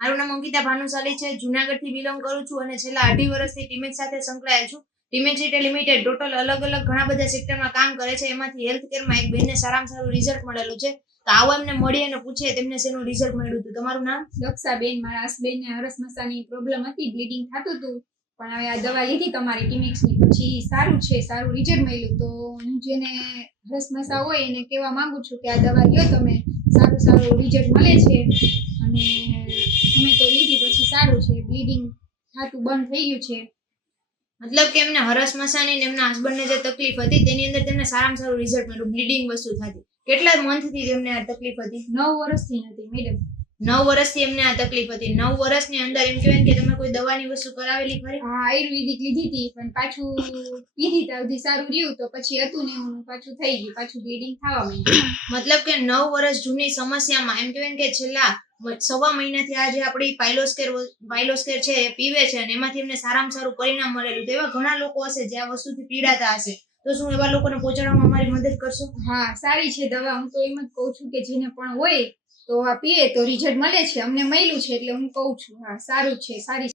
નામ અંકિતા ભાનુશાલી છે. જુનાગઢથી બિલોંગ કરું છું અને છેલ્લા અઢી વર્ષથી ટીમેક્સ સાથે સંકળાયેલ છું. ટીમેજ રિટેલ લિમિટેડ ટોટલ અલગ અલગ ઘણા બધા સેક્ટરમાં કામ કરે છે. એમાંથી હેલ્થ કેરમાં એક બેનને સારામાં સારું રિઝલ્ટ મળેલું છે. તો આવો એમને મળીએ અને પૂછીએ તેમને શેનું રિઝલ્ટ મળ્યું હતું. તમારું નામ? દક્ષાબેન મારા હસબેન્ડને હરસ મસાની પ્રોબ્લેમ હતી બ્લીડિંગ થતું હતું. પણ હવે આ દવા લીધી તમારી ટીમેક્સની પછી સારું છે, સારું રિઝલ્ટ મળ્યું. તો હું જેને હરસ મસા હોય એને કહેવા માંગુ છું કે આ દવા લ્યો તમે. સારું સારું રિઝલ્ટ મળે છે. સારું છે બ્લીડિંગ થતું બંધ થઈ ગયું છે. મતલબ કે એમને હરસ મસાની ને એમના હસબન્ડને જે તકલીફ હતી તેની અંદર તેમને સારામાં સારું રિઝલ્ટ મળ્યું બ્લીડિંગ વસ્તુ થતી. કેટલા મંથથી તેમને આ તકલીફ હતી? નવ વર્ષથી નથી મેડમ નવ વર્ષથી એમને આ તકલીફ હતી. નવ વર્ષની અંદર એમ કહેવાય કે તમે કોઈ દવાની વસ્તુ કરાવેલી ખરી? હા આયુર્વેદિક લીધી હતી પણ પાછું પીધી સુધી સારું રહ્યું તો પછી હતું ને એવું પાછું થઈ ગયું પાછું બ્લીડિંગ થવા માંડ્યું. મતલબ કે નવ વર્ષ જૂની સમસ્યામાં એમ કહેવાય કે છેલ્લા સવા મહિનાથી આ જે આપણી પાયલોસ્કેર પાયલોસ્કેર છે, એ પીવે છે અને એમાંથી એમને સારામાં સારું પરિણામ મળેલું તો એવા ઘણા લોકો હશે જે આ વસ્તુથી પીડાતા હશે. તો શું એવા લોકોને પહોંચાડવામાં અમારી મદદ કરશો? હા, સારી છે દવા. હું તો એમ જ કહું છું કે જેને પણ હોય તો આ પીએ તો રિઝલ્ટ મળે છે. અમને મળ્યું છે એટલે હું કહું છું. હા, સારું છે, સારી